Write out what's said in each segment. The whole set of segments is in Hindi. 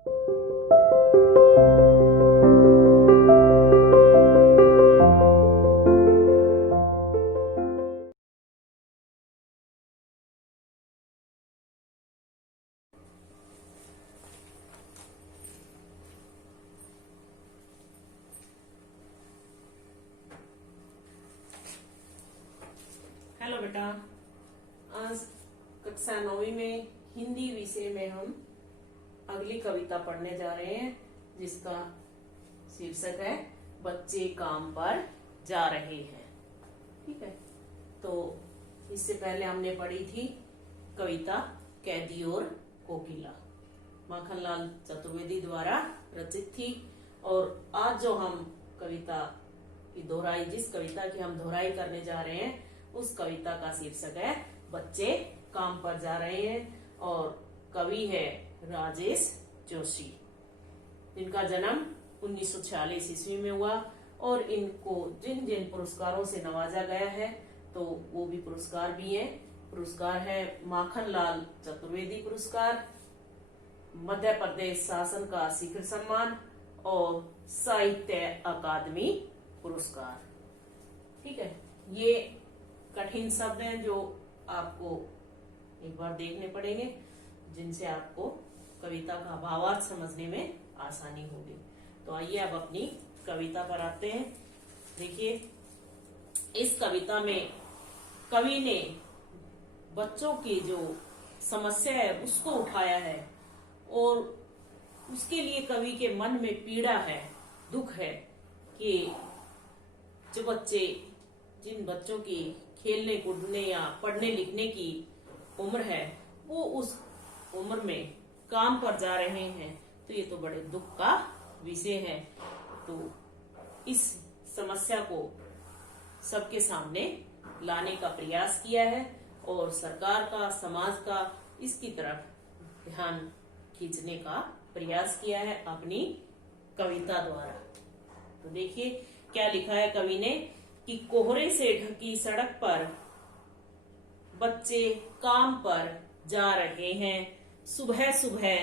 हेलो बेटा, आज कक्षा 9वीं में हिंदी विषय में हम अगली कविता पढ़ने जा रहे हैं, जिसका शीर्षक है बच्चे काम पर जा रहे हैं। ठीक है, तो इससे पहले हमने पढ़ी थी कविता कैदी और कोकिला, माखनलाल चतुर्वेदी द्वारा रचित थी। और आज जो हम कविता की दोहराई, जिस कविता की हम दोहराई करने जा रहे हैं, उस कविता का शीर्षक है बच्चे काम पर जा रहे हैं और कवि है राजेश जोशी, जिनका जन्म 1946 ईस्वी में हुआ और इनको जिन जिन पुरस्कारों से नवाजा गया है तो वो भी पुरस्कार भी हैं। पुरस्कार है माखनलाल चतुर्वेदी पुरस्कार, मध्य प्रदेश शासन का शिखर सम्मान और साहित्य अकादमी पुरस्कार। ठीक है, ये कठिन शब्द हैं जो आपको एक बार देखने पड़ेंगे, जिनसे आपको कविता का भावार्थ समझने में आसानी होगी। तो आइए अब अपनी कविता पर आते हैं। देखिए, इस कविता में कवि ने बच्चों की जो समस्या है उसको उठाया है और उसके लिए कवि के मन में पीड़ा है, दुख है कि जो बच्चे, जिन बच्चों की खेलने कूदने या पढ़ने लिखने की उम्र है, वो उस उम्र में काम पर जा रहे हैं, तो ये तो बड़े दुख का विषय है। तो इस समस्या को सबके सामने लाने का प्रयास किया है और सरकार का, समाज का इसकी तरफ ध्यान खींचने का प्रयास किया है अपनी कविता द्वारा। तो देखिए क्या लिखा है कवि ने कि कोहरे से ढकी सड़क पर बच्चे काम पर जा रहे हैं, सुबह सुबह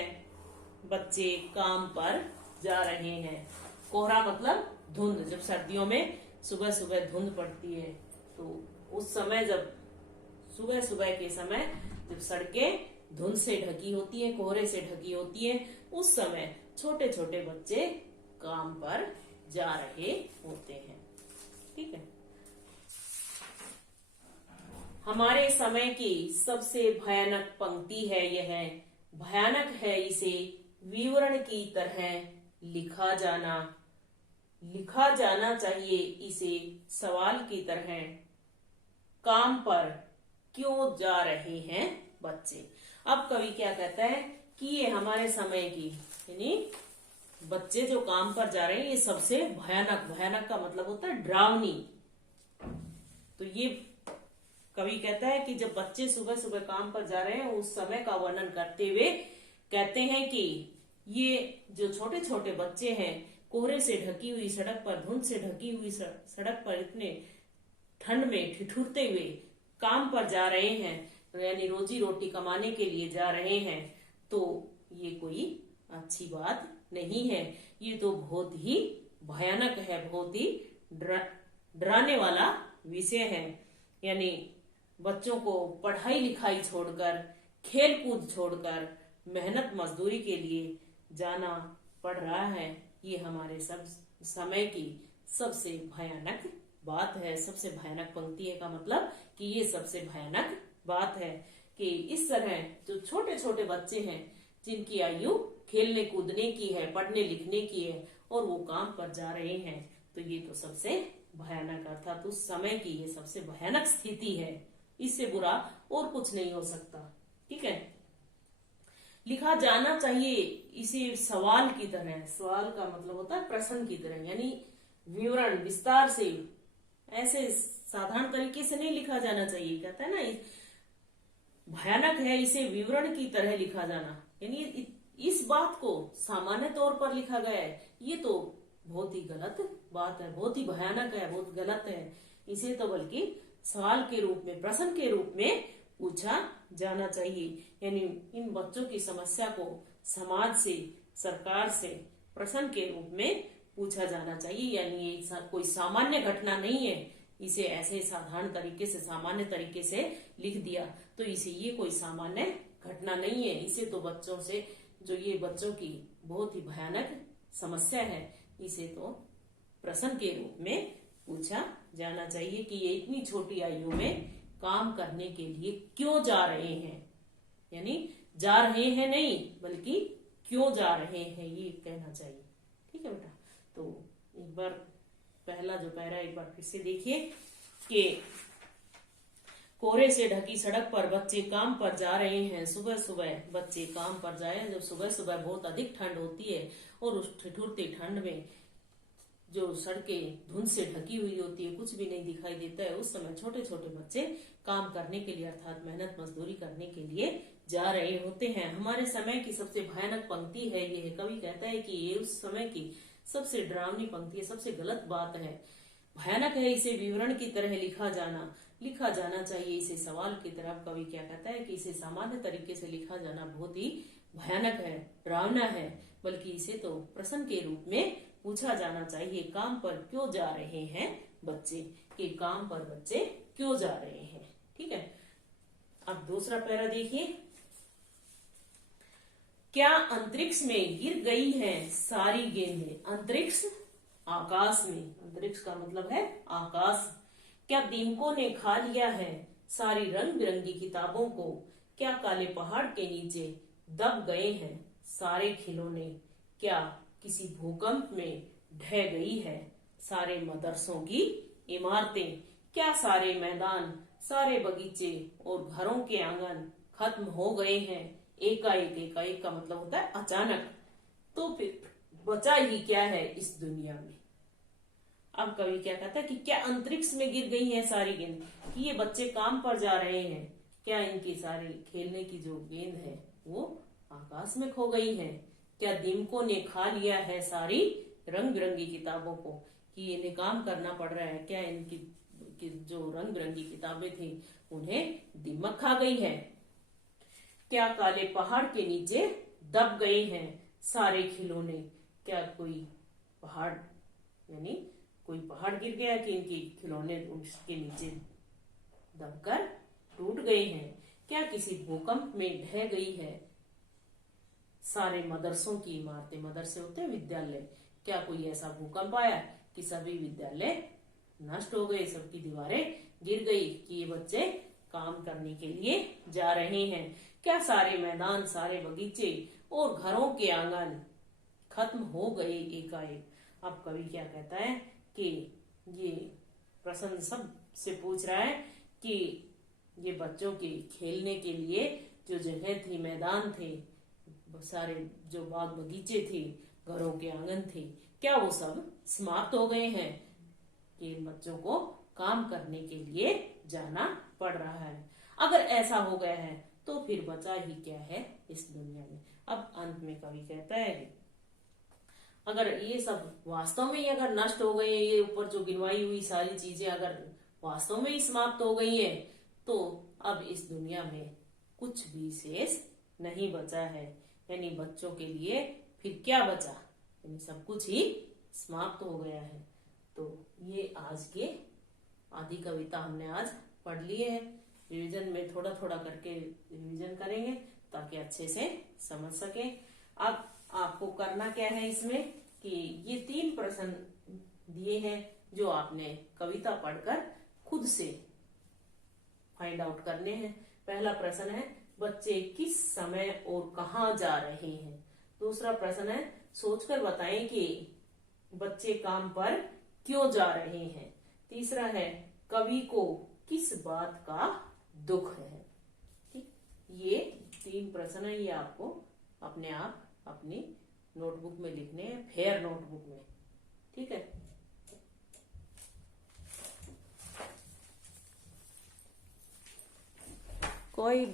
बच्चे काम पर जा रहे हैं। कोहरा मतलब धुंध, जब सर्दियों में सुबह सुबह धुंध पड़ती है तो उस समय, जब सुबह सुबह के समय जब सड़कें धुंध से ढकी होती है, कोहरे से ढकी होती है, उस समय छोटे छोटे बच्चे काम पर जा रहे होते हैं। ठीक है, हमारे समय की सबसे भयानक पंक्ति है यह, भयानक है इसे विवरण की तरह लिखा जाना चाहिए इसे सवाल की तरह, काम पर क्यों जा रहे हैं बच्चे। अब कवि क्या कहता है कि ये हमारे समय की, यानी बच्चे जो काम पर जा रहे हैं, ये सबसे भयानक, भयानक का मतलब होता है डरावनी। तो ये कवि कहता है कि जब बच्चे सुबह सुबह काम पर जा रहे हैं, उस समय का वर्णन करते हुए कहते हैं कि ये जो छोटे छोटे बच्चे हैं, कोहरे से ढकी हुई सड़क पर, धुंध से ढकी हुई सड़क पर इतने ठंड में ठिठुरते हुए काम पर जा रहे हैं, यानी रोजी रोटी कमाने के लिए जा रहे हैं, तो ये कोई अच्छी बात नहीं है। ये तो बहुत ही भयानक है, बहुत ही डराने वाला विषय है। यानी बच्चों को पढ़ाई लिखाई छोड़कर, खेल कूद छोड़कर मेहनत मजदूरी के लिए जाना पड़ रहा है। ये हमारे सब समय की सबसे भयानक बात है, सबसे भयानक पंक्ति है का मतलब कि ये सबसे भयानक बात है कि इस तरह जो छोटे छोटे बच्चे हैं, जिनकी आयु खेलने कूदने की है, पढ़ने लिखने की है, और वो काम पर जा रहे हैं, तो ये तो सबसे भयानक, अर्थात उस समय की ये सबसे भयानक स्थिति है। इससे बुरा और कुछ नहीं हो सकता। ठीक है, लिखा जाना चाहिए इसे सवाल की तरह, सवाल का मतलब होता है प्रश्न की तरह, यानी विवरण विस्तार से, ऐसे साधारण तरीके से नहीं लिखा जाना चाहिए। कहता है ना, भयानक है इसे विवरण की तरह लिखा जाना, यानी इस बात को सामान्य तौर पर लिखा गया है, ये तो बहुत ही गलत बात है, बहुत ही भयानक है, बहुत गलत है। इसे तो बल्कि सवाल के रूप में, प्रश्न के रूप में पूछा जाना चाहिए। यानी इन बच्चों की समस्या को समाज से, सरकार से प्रश्न के रूप में पूछा जाना चाहिए। यानी ये कोई सामान्य घटना नहीं है, इसे ऐसे साधारण तरीके से, सामान्य तरीके से लिख दिया तो इसे ये कोई सामान्य घटना नहीं है। इसे तो बच्चों से, जो ये बच्चों की बहुत ही भयानक समस्या है, इसे तो प्रश्न के रूप में पूछा जाना चाहिए कि ये इतनी छोटी आयु में काम करने के लिए क्यों जा रहे हैं। यानी जा रहे हैं नहीं, बल्कि क्यों जा रहे हैं, ये कहना चाहिए। ठीक है बेटा, तो एक बार पहला जो पैरा एक बार फिर से देखिए कि कोहरे से ढकी सड़क पर बच्चे काम पर जा रहे हैं। सुबह सुबह बच्चे काम पर जाए। जब सुबह सुबह बहुत अधिक ठंड होती है और उस ठिठुरती ठंड में जो सड़कें धुंध से ढकी हुई होती है, कुछ भी नहीं दिखाई देता है, उस समय छोटे छोटे बच्चे काम करने के लिए अर्थात मेहनत मजदूरी करने के लिए जा रहे होते हैं। हमारे समय की सबसे भयानक पंक्ति है ये। कवि कहता है कि ये उस समय की सबसे डरावनी पंक्ति है, सबसे गलत बात है, भयानक है। इसे विवरण की तरह लिखा जाना चाहिए। इसे सवाल की तरफ कवि क्या कहता है कि इसे सामान्य तरीके से लिखा जाना बहुत ही भयानक है, डरावना है, बल्कि इसे तो प्रश्न के रूप में पूछा जाना चाहिए। काम पर क्यों जा रहे हैं बच्चे, कि काम पर बच्चे क्यों जा रहे हैं। ठीक है, अब दूसरा पैरा देखिए। क्या अंतरिक्ष में गिर गई हैं सारी गेंदें। अंतरिक्ष आकाश में, अंतरिक्ष का मतलब है आकाश। क्या दीमकों ने खा लिया है सारी रंग बिरंगी किताबों को। क्या काले पहाड़ के नीचे दब गए हैं सारे खिलौने। क्या किसी भूकंप में ढह गई है सारे मदरसों की इमारतें। क्या सारे मैदान, सारे बगीचे और घरों के आंगन खत्म हो गए हैं एकाएक। एकाएक का मतलब होता है अचानक। तो फिर बचा ही क्या है इस दुनिया में। अब कवि क्या कहता है कि क्या अंतरिक्ष में गिर गई है सारी गेंद, कि ये बच्चे काम पर जा रहे हैं, क्या इनकी सारी खेलने की जो गेंद है वो आकाश में खो गई है। क्या दीमकों ने खा लिया है सारी रंग बिरंगी किताबों को, कि इन्हें काम करना पड़ रहा है। क्या इनकी जो रंग बिरंगी किताबें थी उन्हें दीमक खा गई है। क्या काले पहाड़ के नीचे दब गए हैं सारे खिलौने। क्या कोई पहाड़, यानी कोई पहाड़ गिर गया कि इनके खिलौने उसके नीचे दबकर टूट गए हैं। क्या किसी भूकंप में ढह गई है सारे मदरसों की इमारतें। मदरसे होते हैं विद्यालय। क्या कोई ऐसा भूकंप आया कि सभी विद्यालय नष्ट हो गए, सबकी दीवारें गिर गई, कि ये बच्चे काम करने के लिए जा रहे हैं। क्या सारे मैदान, सारे बगीचे और घरों के आंगन खत्म हो गए एकाएक। अब कवि क्या कहता है कि ये प्रश्न सब से पूछ रहा है कि ये बच्चों के खेलने के लिए जो जगह थी, मैदान थे, सारे जो बाग बगीचे थे, घरों के आंगन थे, क्या वो सब समाप्त हो गए हैं, कि इन बच्चों को काम करने के लिए जाना पड़ रहा है। अगर ऐसा हो गया है तो फिर बचा ही क्या है इस दुनिया में। अब अंत में कवि कहता है अगर ये सब वास्तव में ही अगर नष्ट हो गए, ये ऊपर जो गिनवाई हुई सारी चीजें अगर वास्तव में ही समाप्त हो गई है, तो अब इस दुनिया में कुछ भी शेष नहीं बचा है। यानी बच्चों के लिए फिर क्या बचा, यानी सब कुछ ही समाप्त हो गया है। तो ये आज के आदि कविता हमने आज पढ़ लिए हैं। रिवीजन में थोड़ा थोड़ा करके रिवीजन करेंगे ताकि अच्छे से समझ सके। अब आपको करना क्या है इसमें कि ये 3 प्रश्न दिए हैं जो आपने कविता पढ़कर खुद से फाइंड आउट करने हैं। पहला प्रश्न है बच्चे किस समय और कहाँ जा रहे हैं। दूसरा प्रश्न है सोचकर बताएं कि बच्चे काम पर क्यों जा रहे हैं। तीसरा है कवि को किस बात का दुख है। ठीक, ये 3 प्रश्न है, ये आपको अपने आप अपनी नोटबुक में लिखने हैं, फेयर नोटबुक में। ठीक है, कोई